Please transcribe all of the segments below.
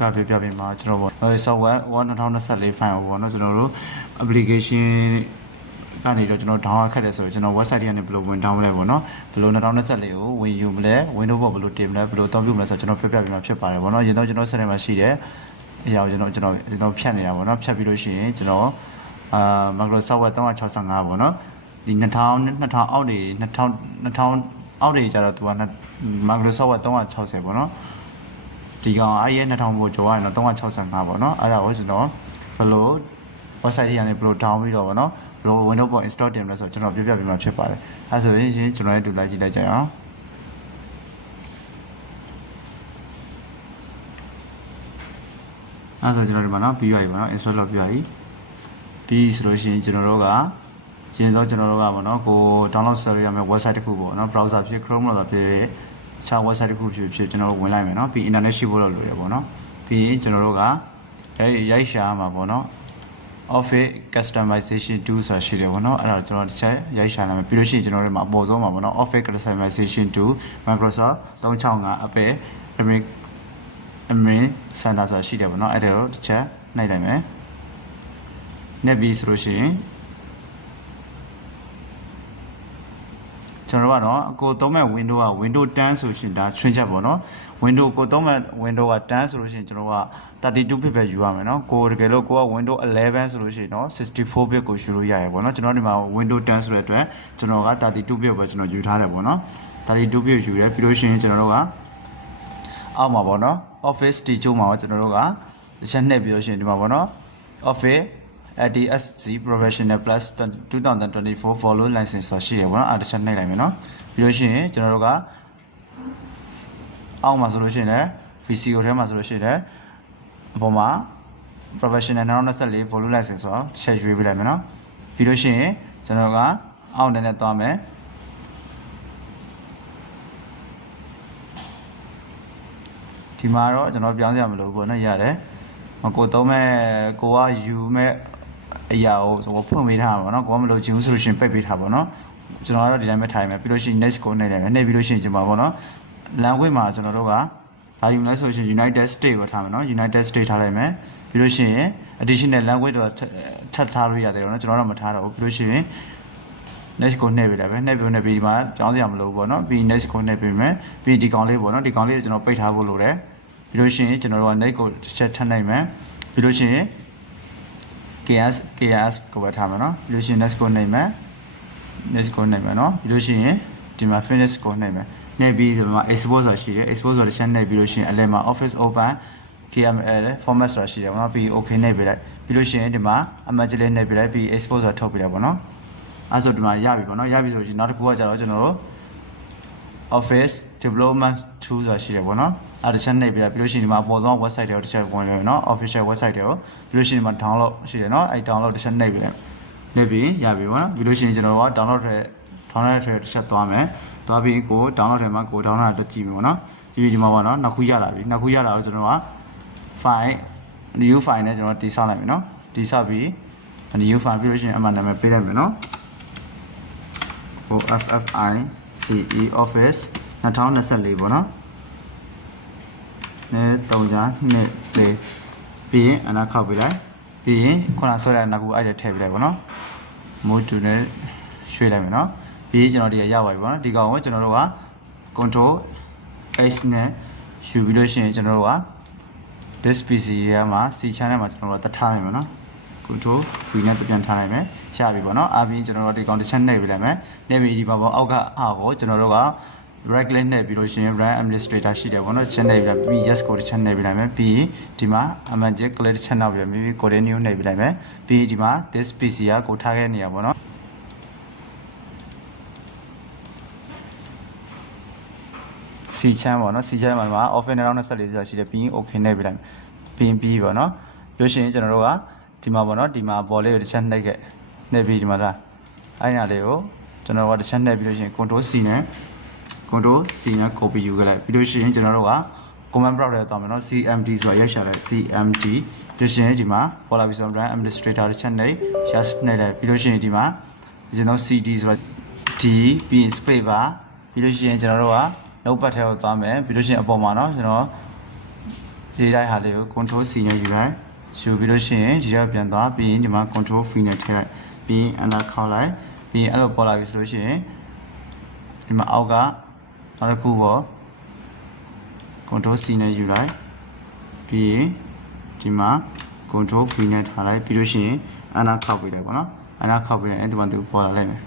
ကပြပြပေးမှာကျွန်တော်ပေါ့ software 2024 file ကိုပေါ့နော်ကျွန်တော်တို့ application ကနေတော့ကျွန်တော် download ခက်တယ်ဆိုတော့ကျွန်တော် website ကနေဘယ်လိုဝင် download လဲပေါ့နော်ဘယ်လို2024ကိုဝင်ယူမလဲ Windows ပေါ်ဘယ်လိုတင်မလဲဘယ်လိုအသုံးပြုမလဲဆိုတော့ကျွန်တော်ပြပြပေးမှာဖြစ်ပါတယ်ပေါ့နော်ရင်တော့ကျွန်တော် set မှာရှိတယ်အရာကိုကျွန်တော်ကျွန်တော်ကျွန်တော်ဖြတ်နေတာပေါ့နော်ဖြတ်ပြီးလို့ရှိရင်ကျွန်တော်အာ Microsoft Word 365ပေါ့နော်ဒီ2000 2000အောက်တွေ2000 2000အောက်တွေကျတော့သူက Microsoft Word 360ပေါ့နော် ဒီကောင်အားရဲ့2000ကိုကျော်ရရင်တော့365ပေါ့နော်အဲ့ဒါကိုကျွန်တော်ဘယ်လို website တွေကနေဘယ်လို down ပြီးတော့ဗောနော်ဘယ်လို window ပေါ် install တင်မလဲဆိုတော့ကျွန်တော်ပြပြပေးမှာဖြစ်ပါတယ်အဲဆိုရင်ရှင်ကျွန်တော်ရဲ့တူလိုက်ကြည့်လိုက်ကြအောင်အဲဆိုကျွန်တော်ဒီမှာနော်ပြီးရပြီဗောနော် install လုပ်ပြီးရပြီပြီးဆိုလို့ရှိရင်ကျွန်တော်တို့ကကျင်းစောကျွန်တော်တို့ကဗောနော်ကို download ဆရရမယ့် website တစ်ခုပေါ့နော် browser ဖြစ် Chrome လို့ဖြစ် တခြား website တစ်ခုဖြစ်ဖြစ်ကျွန်တော်တို့ဝင်လိုက်မယ်နော်ပြီး internet ရှိဖို့လို့လိုရပေါ့နော်ပြီးရင်ကျွန်တော်တို့ကအဲရိုက်ရှာမှာပေါ့နော် Office customization tool ဆိုတာရှိတယ်ဗောနော်အဲ့ဒါကျွန်တော်တစ်ချက်ရိုက်ရှာလိုက်မယ်ပြီးလို့ရှိရင်ကျွန်တော်တို့မှာအပေါ်ဆုံးမှာဗောနော် Office customization tool Microsoft 365 Apple Admin Admin Center ဆိုတာရှိတယ်ဗောနော်အဲ့ဒါကိုတစ်ချက်နှိုက်လိုက်မယ်နှိပ်ပြီးဆိုလို့ရှိရင် ကျွန်တော်တို့ကတော့ကိုသုံးမဲ့ window က window 10ဆိုရှင်ဒါ twin ချက်ပေါ့နော် window ကိုသုံးမဲ့ window က10ဆိုလို့ရှိရင်ကျွန်တော်တို့က32 bit ပဲယူရမယ်နော်ကိုတကယ်လို့ကိုက window 11ဆိုလို့ရှိရင်တော့64 bit ကိုယူလို့ရရပေါ့နော်ကျွန်တော်ဒီမှာ window 10ဆိုတဲ့အတွက်ကျွန်တော်က32 bit ပဲကျွန်တော်ယူထားတယ်ပေါ့နော်32 bit ယူတယ်ပြီးလို့ရှိရင်ကျွန်တော်တို့ကအောက်မှာပေါ့နော် office တီချိုးမှာကျွန်တော်တို့ကရက်နှိပ်ပြီးလို့ရှိရင်ဒီမှာပေါ့နော် office ADSC Professional Plus 2024 follow license ဆိုရှိရပါတော့အဲ့ဒါတစ်ချက်နှိပ်လိုက်မယ်နော်ပြီးလို့ရှိရင်ကျွန်တော်တို့ကအောက်မှာဆိုလို့ရှိရင်လည်း VCO ထဲမှာဆိုလို့ရှိရင်လည်းအပေါ်မှာ Professional 2024 follow license ဆိုတော့တစ်ချက်ရွေးပေးလိုက်မယ်နော်ပြီးလို့ရှိရင်ကျွန်တော်ကအောက်နဲ့နဲ့သွားမယ်ဒီမှာတော့ကျွန်တော်ပြောင်းစရာမလိုဘူးပေါ့နော်ရတယ်မကိုသုံးမဲ့ကိုကယူမဲ့ အရာကိုဆိုဖွင့်ပေးထားပါတော့ကိုကမလို့ချင်ဘူးဆိုလို့ရှိရင်ပိတ်ပေးထားပါတော့ကျွန်တော်ကတော့ဒီတိုင်းပဲထိုင်မယ်ပြီးလို့ရှိရင် next ကိုနှိပ်လိုက်မယ်နှိပ်ပြီးလို့ရှိရင်ကျွန်မပေါ့နော် language မှာကျွန်တော်တို့ကဘာယူလဲဆိုလို့ရှိရင် United States ကိုထားမယ်နော် United States ထားလိုက်မယ်ပြီးလို့ရှိရင် additional language တော့ထပ်ထားလို့ရတယ်နော်ကျွန်တော်တော့မထားတော့ဘူးပြီးလို့ရှိရင် next ကိုနှိပ်ပေးလိုက်မယ်နှိပ်ပြီးနှိပ်ပြီးဒီမှာကြောင်းစရာမလိုဘူးပေါ့နော်ပြီး next ကိုနှိပ်ပေးမယ်ပြီးဒီကောင်လေးပေါ့နော်ဒီကောင်လေးကိုကျွန်တော်ပိတ်ထားဖို့လိုတယ်ပြီးလို့ရှိရင်ကျွန်တော်တို့က next ကိုတစ်ချက်ထပ်နှိပ်မယ်ပြီးလို့ရှိရင် KS KS ကိုပဲထားမယ်နော်ပြီးလို့ရှိရင် next ကိုနှိပ်မယ် next ကိုနှိပ်မယ်နော်ပြီးလို့ရှိရင်ဒီမှာ finish ကိုနှိပ်မယ်နှိပ်ပြီးဆိုတော့ export ဆိုတာရှိတယ် export ဆိုတာတစ်ချက်နှိပ်ပြီးလို့ရှိရင်အလဲမှာ office open KML format ဆိုတာရှိတယ်ပေါ့နော်ပြီး okay နှိပ်ပေးလိုက်ပြီးလို့ရှိရင်ဒီမှာ image လေးနှိပ်ပေးလိုက်ပြီး export ဆိုတာထုတ်ပေးလိုက်ပေါ့နော်အဲဆိုဒီမှာရပြီပေါ့နော်ရပြီဆိုရင်နောက်တစ်ခုကကြတော့ကျွန်တော်တို့ office development tool ဆိုတာရှိတယ်ပေါ့နော်အဲတစ်ချက်နှိပ်ပြီးတော့ပြီးလို့ရှိရင်ဒီမှာအပေါ်ဆုံး website တွေကိုတစ်ချက်ဝင်ရမယ်နော် official website တွေကိုပြီးလို့ရှိရင်ဒီမှာ download ရှိတယ်နော်အဲ download တစ်ချက်နှိပ်ပြီးလိုက်နှိပ်ပြီးရပြီပေါ့နော်ပြီးလို့ရှိရင်ကျွန်တော်က download ထဲ download ထဲတစ်ချက်သွားမယ်သွားပြီးကို download ထဲမှာကို download တက်ကြည့်မယ်ပေါ့နော်ကြည့်ပြီးဒီမှာပေါ့နော်နှစ်ခုရလာပြီနှစ်ခုရလာတော့ကျွန်တော်က file new file နဲ့ကျွန်တော်တိဆောက်လိုက်မယ်နော်တိဆောက်ပြီး new file ပြီးလို့ရှိရင်အမှန်နာမည်ပေးလိုက်မယ်နော်ဟို FFI CE Office 2024ပေါ့နော်နဲတုံကြနှစ်လေးပြီးရင်အနာခောက်ပေးလိုက်ပြီးရင်ခုနဆွဲတဲ့နောက်ကူအဲ့ဒါထည့်ပေးလိုက်ပေါ့နော်မိုးတူနဲ့ရွှေ့လိုက်မယ်နော်ပြီးရင်ကျွန်တော်ဒီရရပါပြီပေါ့နော်ဒီကောင်ကိုကျွန်တော်တို့က control H နဲ့ယူပြီးလို့ရှိရင်ကျွန်တော်တို့က this PC ရဲ့မှာ C channel မှာကျွန်တော်တို့တထားနိုင်မယ်နော် control free နဲ့တပြန်ထားနိုင်မယ် ရှာပြီပေါ့နော်အပြင်ကျွန်တော်တို့ဒီကောင်တစ်ချက်နှိပ်ပေးလိုက်မယ်နှိပ်ပြီးဒီမှာပေါ့အောက်ကအားကိုကျွန်တော်တို့က right click နဲ့ပြီးလို့ရှိရင် run administrator ရှိတယ်ပေါ့နော်ချက်နှိပ်ပြီးပြီး yes ကိုတစ်ချက်နှိပ်ပေးလိုက်မယ်ပြီးဒီမှာ amendment click တစ်ချက်နောက်ပြီးပြီး continue နှိပ်ပေးလိုက်မယ်ပြီးဒီမှာ this PC ကကိုထားခဲ့နေရပေါ့နော်စီချမ်းပေါ့နော်စီချမ်းမှာမှာ office 2024ဆိုတာရှိတယ်ပြီးရင် okay နဲ့ပြလိုက်ပြီးရင်ပြီးပေါ့နော်လို့ရှိရင်ကျွန်တော်တို့ကဒီမှာပေါ့နော်ဒီမှာဘော်လေးကိုတစ်ချက်နှိပ်ခဲ့ နှဲ့ပြီးဒီမှာဒါအဲ့ညာလေးကိုကျွန်တော်ကတစ်ချက်နှဲ့ပြီးလို့ရှိရင် control C နဲ့ control C နဲ့ copy ယူခဲ့လိုက်ပြီးလို့ရှိရင်ကျွန်တော်တို့က command prompt ထဲသွားမယ်နော် cmd ဆိုတာရိုက်ရှာလိုက် cmd ပြီးရှင်ဒီမှာ policy software administrator တစ်ချက်နှိပ် yes နှိပ်လိုက်ပြီးလို့ရှိရင်ဒီမှာကျွန်တော် cd ဆိုတာ d ပြီး space bar ပြီးလို့ရှိရင်ကျွန်တော်တို့က notepad ထဲကိုသွားမယ်ပြီးလို့ရှိရင်အပေါ်မှာနော်ကျွန်တော်ရေးတိုင်းဟာလေးကို control c နဲ့ယူလိုက် ယူပြီးလို့ရှိရင်ဒီတော့ပြန်သွားပြီးရင်ဒီမှာ control V နဲ့ထည့်လိုက်ပြီးရင် enter ခေါက်လိုက်ပြီးရင်အဲ့လိုပေါ်လာပြီဆိုလို့ရှိရင်ဒီမှာအောက်ကနောက်တစ်ခုပေါ့ control C နဲ့ယူလိုက်ပြီးရင်ဒီမှာ control V နဲ့ထားလိုက်ပြီးလို့ရှိရင် enter ခေါက်ပြီးလိုက်ပေါ့နော် enter ခေါက်ပြီးရင်အဲ့ဒီမှာသူပေါ်လာလိုက်မယ်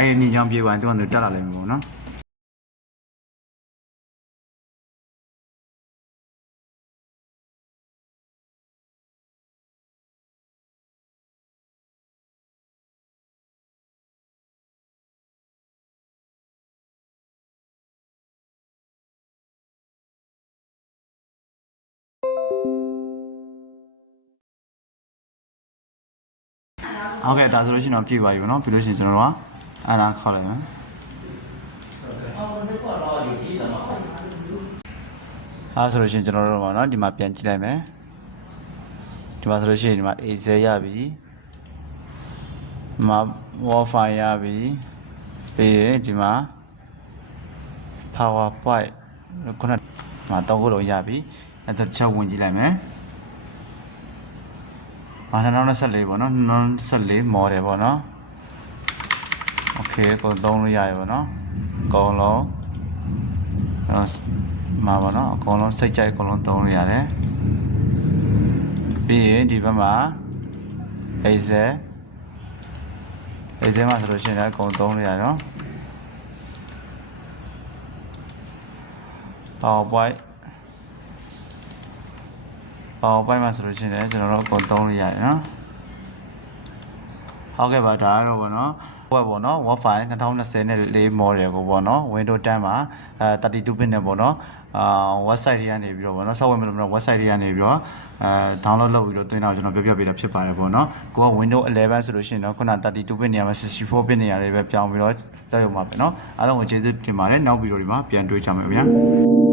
အဲ့ဒီနေကြောင်ပြေးသွားရင်သူကတက်လာလိမ့်မယ်ပေါ့နော်ဟုတ်ကဲ့ဒါဆိုလို့ရှိရင်တော့ပြည့်ပါပြီပေါ့နော်ပြီးလို့ရှိရင်ကျွန်တော်တို့က အဲ့ဒါခေါက်လိုက်မယ်အားဆိုလို့ရှိရင်ကျွန်တော်တို့ပေါ့နော်ဒီမှာပြန်ကြည့်လိုက်မယ်ဒီမှာဆိုလို့ရှိရင်ဒီမှာ A0 ရပြီဒီမှာ Wi-Fi ရပြီပြီးရင်ဒီမှာ PowerPoint ခုနကဒီမှာတော့ခုလုံးရပြီအဲ့ဒါချက်ဝင်ကြည့်လိုက်မယ်အာ2024ပေါ့နော်2024 model ပေါ့နော် okay ကိုသုံးလို့ရရပေါ့နော်အကုန်လုံးအဲ့မှာပေါ့နော်အကုန်လုံးစိတ်ကြိုက်အကုန်လုံးသုံးလို့ရတယ်ပြီးရင်ဒီဘက်မှာ Acer Acer မှာဆိုလို့ရှိရင်လည်းအကုန်သုံးလို့ရတယ်နော် PowerPoint ပေါပိုင်းမှာဆိုလို့ရှိရင်လည်းကျွန်တော်တို့အကုန်သုံးလို့ရတယ်နော်ဟုတ်ကဲ့ပါဒါကတော့ဗောနော် ဟိုပေါ့နော် Wi-Fi 2020နဲ့4 model ကိုပေါ့နော် Windows 10မှာအဲ32 bit နဲ့ပေါ့နော်အာ website တွေကနေပြီးတော့ဗောနော် software မလို့မလို့ website တွေကနေပြီးတော့အဲ download လုပ်ပြီးတော့တွင်းတော့ကျွန်တော်ပြောပြပေးတာဖြစ်ပါတယ်ဗောနော်ကိုက Windows 11ဆိုလို့ရှိရင်တော့ခုန32 bit နေရာမှာ64 bit နေရာတွေပဲပြောင်းပြီးတော့တက်ရုံပါပဲနော်အားလုံးကိုကျေးဇူးတင်ပါတယ်နောက်ဗီဒီယိုဒီမှာပြန်တွေ့ကြမယ်ဗျာ